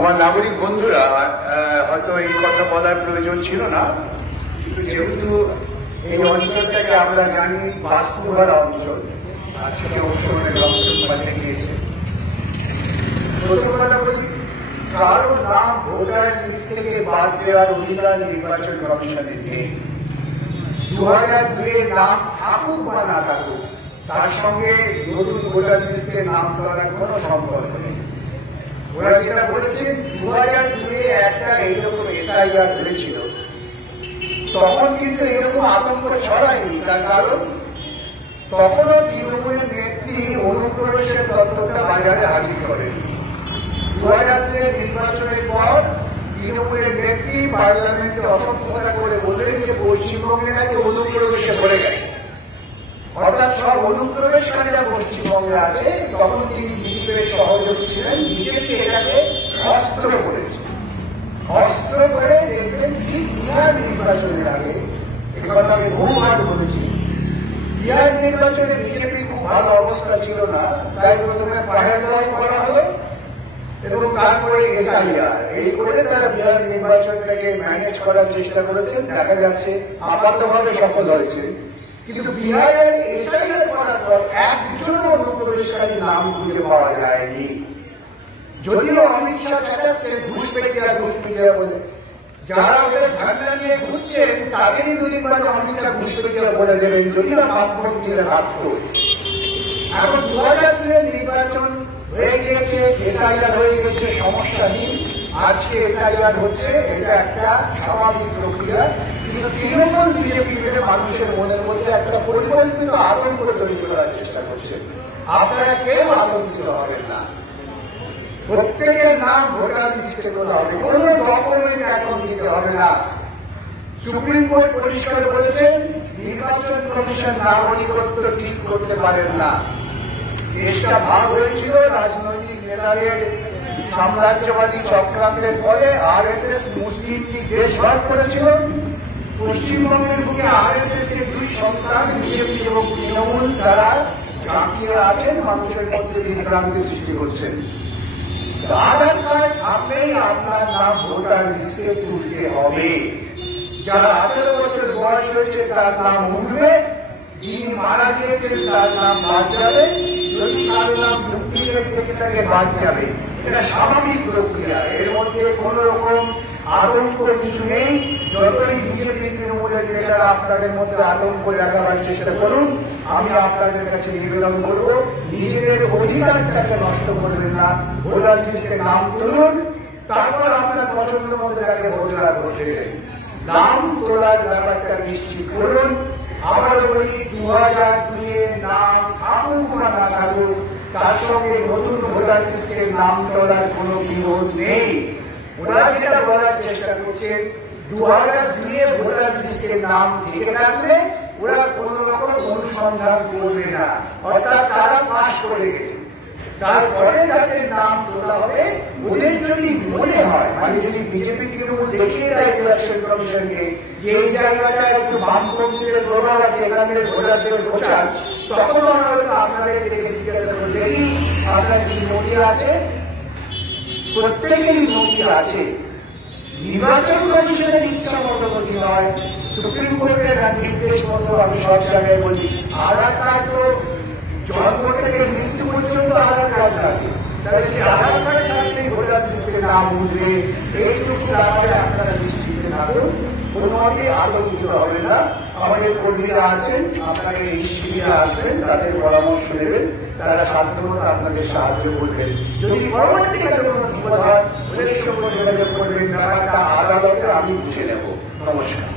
আমার নাগরিক বন্ধুরা, হয়তো এই কথা বলার প্রয়োজন ছিল না, কিন্তু যেহেতু এই অঞ্চলটাকে আমরা জানি বাস্তুহারা অঞ্চল, আজকে অংশগ্রহণের অঞ্চল পাল্টে গিয়েছে। প্রথম কথা বলি, কারো নাম ভোটার লিস্ট থেকে বাদ দেওয়ার অধিকার নির্বাচন কমিশনের নেই। 2002 নাম থাকুক বা না থাকুক, তার সঙ্গে নতুন ভোটার লিস্টের নাম তোলার কোনো সম্পর্ক নেই। ওরা যেটা বলেছেন, 2002 একটা এইরকম এসআইআর হয়েছিল, তখন কিন্তু এরকম আতঙ্ক ছড়ায়নি। তার কারণ তখনও তৃণমূলের নেত্রী অনুপ্রবেশের তত্ত্বটা বাজারে হাজির করেন। 2002 নির্বাচনের পর তৃণমূলের নেত্রী পার্লামেন্টে অসভ্যতা করে বলেন যে পশ্চিমবঙ্গে নাকি অনুপ্রবেশে ভরে গেছে, অর্থাৎ সব অনুপ্রবেশকারীরা পশ্চিমবঙ্গে আছে। তখন তিনি বিজেপির সহযোগী ছিলেন, বিজেপি এটাকে অস্ত্র করেছে। অস্ত্র করে দেখবেন ঠিক বিহার নির্বাচনের আগে, একথা আমি বহুবার বলেছি, বিহার নির্বাচনে বিজেপি খুব ভালো অবস্থা ছিল না, তাই প্রথমে পাহেলগাঁও করা হলো এবং তারপরে এসআইআর। এই করে তারা বিহার নির্বাচনটাকে ম্যানেজ করার চেষ্টা করেছেন। দেখা যাচ্ছে আপাতভাবে সফল হয়েছে, কিন্তু বিহারের এসআইআর করার পর একজন অনুপ্রবেশকারী নাম খুঁজে পাওয়া যায়নি। যদিও অমিত শাহ চাচাচ্ছেন ঘুষপেটিয়া বলে, যারা ওদের ঝান্ডা নিয়ে ঘুরছেন তাদেরই দুদিন বাদে অমিত শাহ ঘুষপেটিয়া বলে দেবেন, যদিও বামপন্থীরা ভাবত। এখন 2002 নির্বাচন হয়ে গিয়েছে, এসআইআর হয়ে গেছে, সমস্যা নেই। আজকে এসআইআর হচ্ছে, এটা একটা স্বাভাবিক প্রক্রিয়া। কিন্তু তৃণমূল বিজেপি মিলে মানুষের মনের মধ্যে একটা পরিকল্পিত আতঙ্ক তৈরি করার চেষ্টা করছে। আপনারা কেউ আতঙ্কিত হবেন না, প্রত্যেকের নাম ভোটার লিস্টে তোলা হবে, কোন ডকুমেন্ট এখন দিতে হবে না। সুপ্রিম কোর্ট পরিষ্কার বলেছেন, নির্বাচন কমিশন নাগরিকত্ব ঠিক করতে পারেন না। দেশটা ভাগ হয়েছিল রাজনৈতিক নেতাদের সাম্রাজ্যবাদী চক্রান্তের ফলে। আরএসএস মুসলিম লীগ দেশ ভাগ করেছিল। পশ্চিমবঙ্গের বুকে আরএসএস এর দুই সন্তান বিজেপি এবং তৃণমূল, তারা ঝাঁকিয়ে আছেন, মানুষের মধ্যে বিভ্রান্তি সৃষ্টি করছেন। আধার কার্ড থাকলেই আপনার নাম ভোটার লিস্টে তুলতে হবে। যার 18 বছর বয়স হয়েছে তার নাম উঠবে, যিনি মারা গিয়েছেন তার নাম বাদ যাবে, যদি কারো নাম ডুপ্লিকেট থেকে থাকে বাদ যাবে। এটা স্বাভাবিক প্রক্রিয়া, এর মধ্যে কোন রকম আতঙ্ক কিছু নেই। যতই বিজেপি তৃণমূলের নেতারা আপনাদের মধ্যে আতঙ্ক লাগাবার চেষ্টা করুন, আমি আপনাদের কাছে নিবেদন করব, নিজেদের অধিকারটাকে নষ্ট করবেন না। ভোটার লিস্টে নাম তুলুন, তারপর আপনার পছন্দ মতো যাকে ভোটার ভোটে নাম তোলার ব্যাপারটা নিশ্চিত করুন। আবার বলি, 2002 নাম থাকুক বা না থাকুক, তার সঙ্গে নতুন ভোটার লিস্টের নাম তোলার কোনো বিরোধ নেই। ওরা যেটা বলার চেষ্টা করছেন, 2002 ভোটার লিস্টের নাম থেকে থাকলে ওরা কোন রকম অনুসন্ধান করবে না, অর্থাৎ তারা পাশ করে গেলে তারপরে তাদের নাম তোলা হবে। ওদের যদি মনে হয়, মানে যদি বিজেপি তৃণমূল দেখিয়ে দেয় ইলেকশন কমিশনকে যে এই জায়গাটা একটু বামপন্থীদের প্রভাব আছে, এখানের ভোটারদের বোঝান, তখন ওরা হয়তো আপনাদের দেখে জিজ্ঞাসা করবে, দেখি আপনার কি নথি আছে। প্রত্যেকেরই নথি আছে, নির্বাচন কমিশনের ইচ্ছা মতো নথি নয়, সুপ্রিম কোর্টের নির্দেশ মতো। আমি সব জায়গায় বলি, আধার কার্ড তো জন্ম থেকে মৃত্যু পর্যন্ত আধার কার্ড থাকে, তাহলে যে আধার কার্ড থাকলেই ভোটার লিস্টে নাম উঠবে, এইটুকু ব্যাপারে আপনারা নিশ্চিত থাকুন, কোনোভাবেই আতঙ্কিত হবে না। আমাদের কর্মীরা আছেন, আপনাকে এই শিবিরে আসবেন, তাদের পরামর্শ নেবেন, তারা সাধ্যমতো আপনাদের সাহায্য করবেন। যদি পরবর্তীকালে কোনো বিপদ হয়, ওদের সঙ্গে যোগাযোগ করবেন, ব্যাপারটা আদালতে আমি বুঝে নেব। নমস্কার।